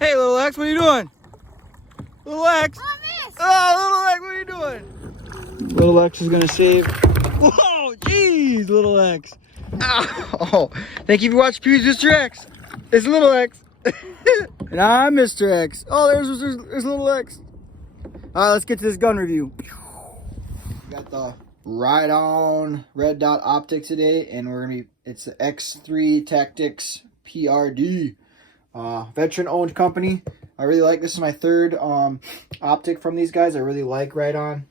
Hey, little X, what are you doing? Little X. Oh, little X, what are you doing? Little X is gonna save. Whoa, jeez, little X. Oh, thank you for watching PewpewswithMr.X. It's little X. And I'm Mr. X. Oh, there's little X. All right, let's get to this gun review. Got the Ride On red dot optic today, and it's the X3 Tactics PRD. Veteran owned company. I really like this. Is my third optic from these guys. I really like Ride On.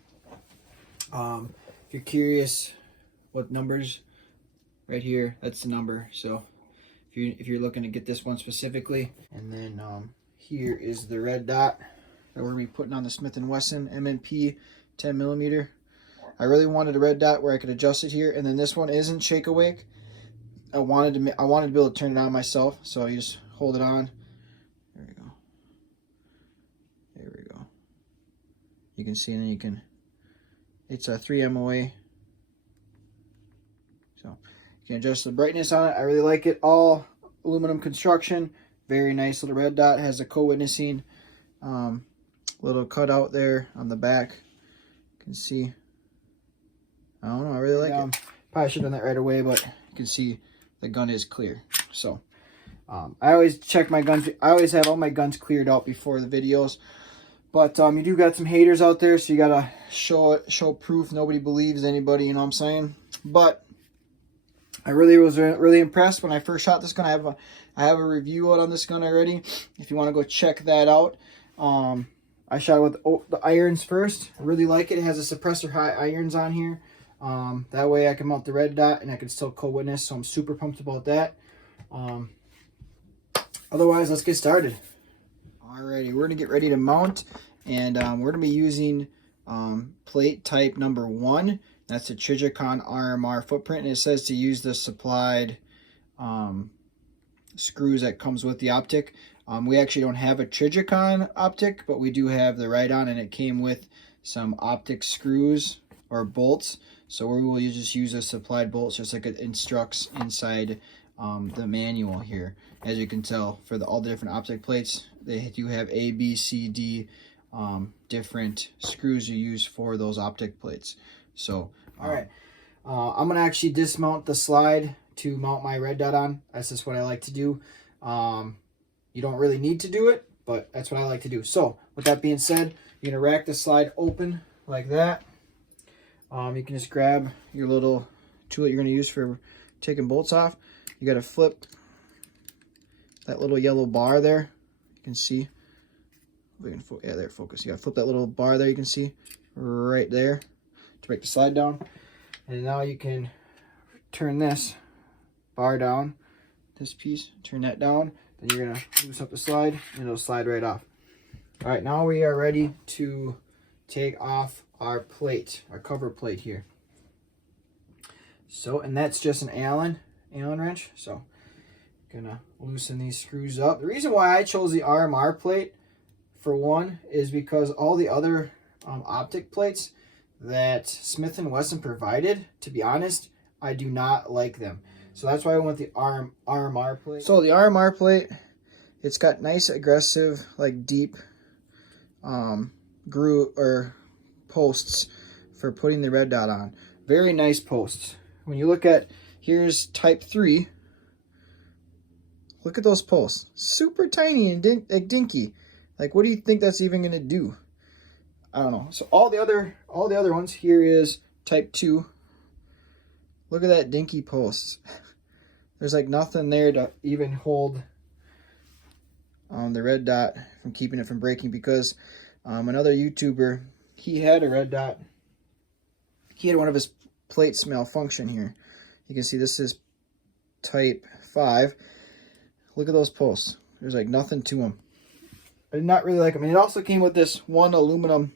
If you're curious what numbers, right here, that's the number. So if you're looking to get this one specifically, and then here is the red dot that we're gonna be putting on the Smith&Wesson MNP 10mm. I really wanted a red dot where I could adjust it here, and then this one isn't shake awake. I wanted to be able to turn it on myself, so you just hold it on. There we go. There we go. You can see, and then you can. It's a 3 MOA, so you can adjust the brightness on it. I really like it. All aluminum construction. Very nice little red dot. Has a co-witnessing little cutout there on the back. You can see. I don't know, I really like it. Probably should have done that right away, but you can see the gun is clear. So I always check my guns. I always have all my guns cleared out before the videos. But you do got some haters out there, so you gotta show proof. Nobody believes anybody, you know what I'm saying? But I really was really impressed when I first shot this gun. I have a review out on this gun already. If you want to go check that out. I shot with the irons first. I really like it. It has a suppressor high irons on here. That way I can mount the red dot and I can still co-witness, so I'm super pumped about that. Otherwise, let's get started. Alrighty, we're gonna get ready to mount, and we're gonna be using plate type number 1. That's the Trijicon RMR footprint, and it says to use the supplied screws that comes with the optic. We actually don't have a Trijicon optic, but we do have the Ride On, and it came with some optic screws or bolts. So we will just use a supplied bolts, just like it instructs inside the manual here. As you can tell, for all the different optic plates, they do have A, B, C, D different screws you use for those optic plates. So, all right, I'm gonna actually dismount the slide to mount my red dot on. That's just what I like to do. You don't really need to do it, but that's what I like to do. So, with that being said, you're gonna rack the slide open like that. You can just grab your little tool that you're going to use for taking bolts off. You got to flip that little yellow bar there. You can see. Yeah, there, focus. You got to flip that little bar there. You can see right there to break the slide down. And now you can turn this bar down, this piece, turn that down. Then you're going to loose up the slide, and it'll slide right off. All right, now we are ready to take off our plate, our cover plate here. So, and that's just an Allen wrench. So, gonna loosen these screws up. The reason why I chose the RMR plate, for one, is because all the other optic plates that Smith&Wesson provided, to be honest, I do not like them. So that's why I went the RMR plate. So the RMR plate, it's got nice, aggressive, like deep groove or posts for putting the red dot on. Very nice posts. When you look at, here's type 3. Look at those posts. Super tiny and dinky. Like, what do you think that's even going to do? I don't know. So all the other ones, here is type 2. Look at that dinky posts. There's like nothing there to even hold the red dot from keeping it from breaking, because another YouTuber, he had a red dot. He had one of his plates malfunction here. You can see this is type 5. Look at those posts. There's like nothing to them. I did not really like them. And it also came with this one aluminum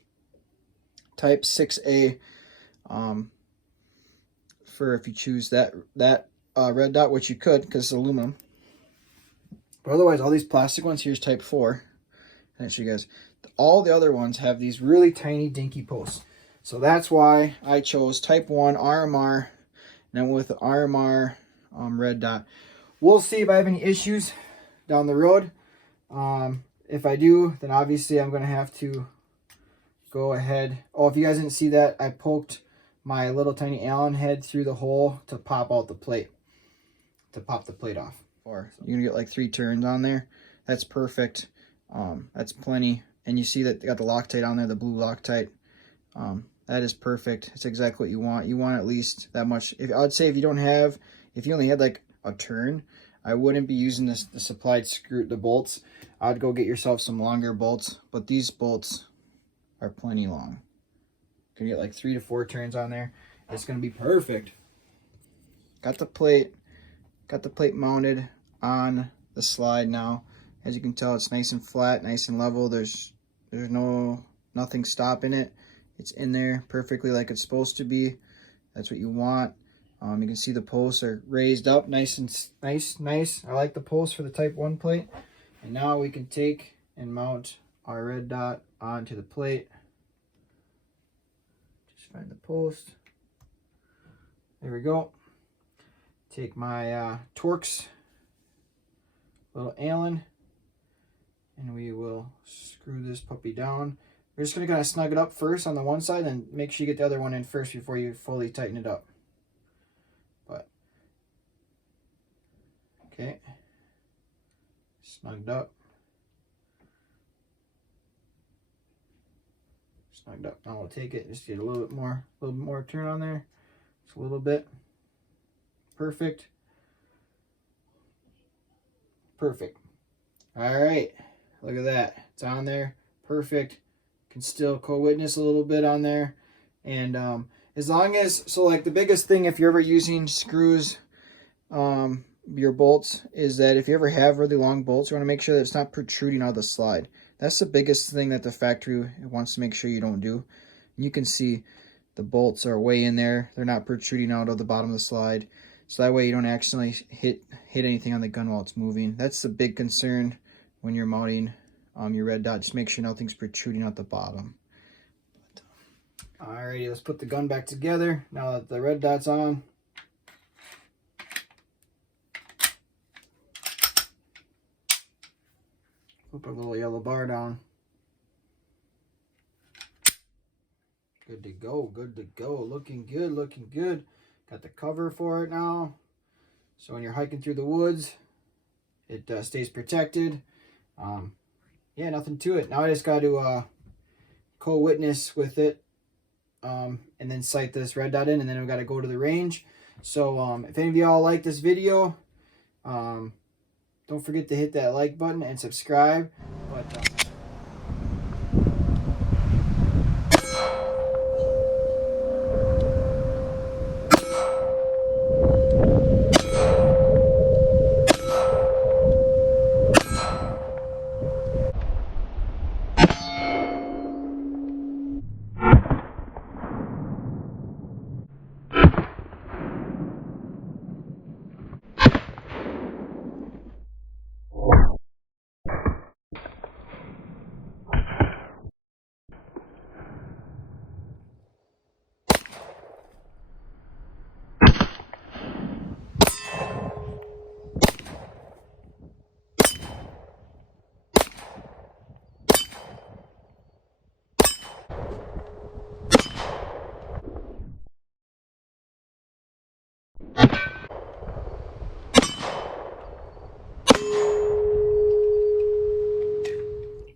type 6A for if you choose that red dot, which you could because it's aluminum. But otherwise, all these plastic ones, here's type 4. I'll show you guys. All the other ones have these really tiny dinky posts. So that's why I chose type 1 RMR, and I went with the RMR red dot. We'll see if I have any issues down the road. if I do, then obviously I'm going to have to go ahead. Oh, if you guys didn't see that, I poked my little tiny Allen head through the hole to pop out the plate, to pop the plate off. Or you're gonna get like 3 turns on there. That's perfect. That's plenty. And you see that they got the Loctite on there, the blue Loctite. That is perfect. It's exactly what you want. You want at least that much. I would say if you only had like a turn, I wouldn't be using the supplied the bolts. I'd go get yourself some longer bolts, but these bolts are plenty long. You can get like 3 to 4 turns on there. It's gonna be perfect. Got the plate mounted on the slide now. As you can tell, it's nice and flat, nice and level. There's nothing stopping it. It's in there perfectly like it's supposed to be. That's what you want. You can see the posts are raised up, nice. I like the posts for the Type 1 plate. And now we can take and mount our red dot onto the plate. Just find the post. There we go. Take my Torx little Allen, and we will screw this puppy down. We're just going to kind of snug it up first on the one side, and make sure you get the other one in first before you fully tighten it up. But okay, snugged up. Snugged up. Now we'll take it, just get a little bit more turn on there. Just a little bit. Perfect. Perfect. All right, look at that. It's on there. Perfect. Can still co-witness a little bit on there. And as long as, so like the biggest thing if you're ever using screws, your bolts, is that if you ever have really long bolts, you want to make sure that it's not protruding out of the slide. That's the biggest thing that the factory wants to make sure you don't do. You can see the bolts are way in there. They're not protruding out of the bottom of the slide. So that way you don't accidentally hit anything on the gun while it's moving. That's the big concern when you're mounting your red dot. Just make sure nothing's protruding out the bottom. Alrighty, let's put the gun back together now that the red dot's on. Put our little yellow bar down. Good to go, good to go. Looking good, looking good. Got the cover for it now. So when you're hiking through the woods, it stays protected. Yeah, nothing to it. Now I just got to co-witness with it, and then sight this red dot in, and then I've got to go to the range. So if any of y'all like this video, don't forget to hit that like button and subscribe. But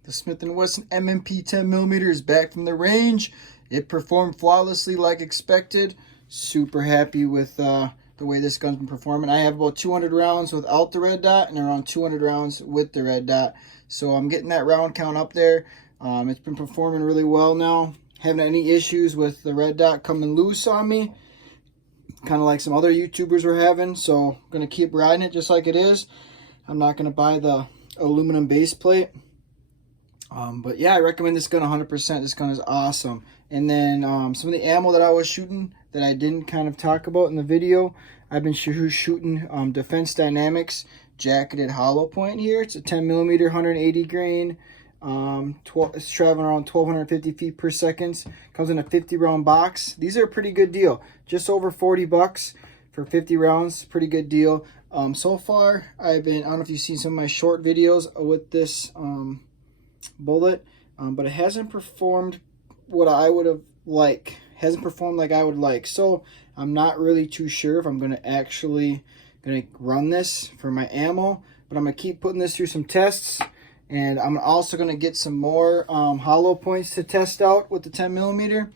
the Smith&Wesson MMP 10mm is back from the range. It performed flawlessly like expected. Super happy with the way this gun's been performing. I have about 200 rounds without the red dot and around 200 rounds with the red dot. So I'm getting that round count up there. It's been performing really well now. Haven't had any issues with the red dot coming loose on me, kind of like some other YouTubers were having. So I'm going to keep riding it just like it is. I'm not going to buy the aluminum base plate. But yeah, I recommend this gun 100%. This gun is awesome. And then some of the ammo that I was shooting that I didn't kind of talk about in the video, I've been shooting Defense Dynamics jacketed hollow point here. It's a 10mm 180 grain. It's traveling around 1250 feet per second. Comes in a 50 round box. These are a pretty good deal. Just over 40 bucks for 50 rounds. Pretty good deal. So far I don't know if you've seen some of my short videos with this bullet, but it hasn't performed what I would have hasn't performed like I would like. So I'm not really too sure if I'm going to actually run this for my ammo, but I'm going to keep putting this through some tests, and I'm also going to get some more hollow points to test out with the 10mm,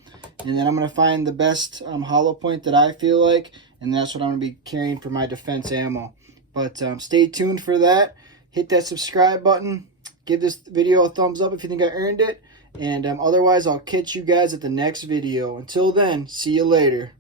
and then I'm going to find the best hollow point that I feel like, and that's what I'm going to be carrying for my defense ammo. But stay tuned for that. Hit that subscribe button. Give this video a thumbs up if you think I earned it. And otherwise, I'll catch you guys at the next video. Until then, see you later.